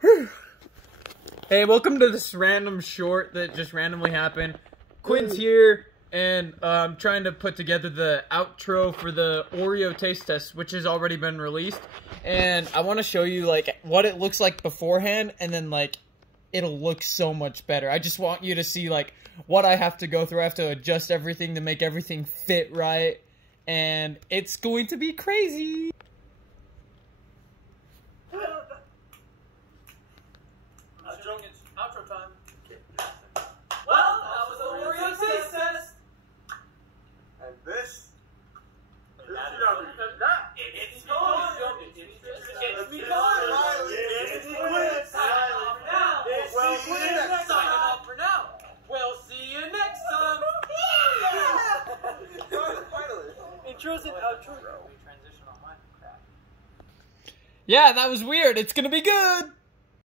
Hey, welcome to this random short that just randomly happened. Quinn's here, and I'm trying to put together the outro for the Oreo taste test, which has already been released. And I want to show you, like, what it looks like beforehand, and then, like, it'll look so much better. I just want you to see, like, what I have to go through. I have to adjust everything to make everything fit right, and it's going to be crazy. It's outro time. Well, that was the Oreo taste test. And this It's gone. Sign off for now. We'll see you next time. Intros and outros. We transition on my crap. Yeah, that was weird. It's gonna be good.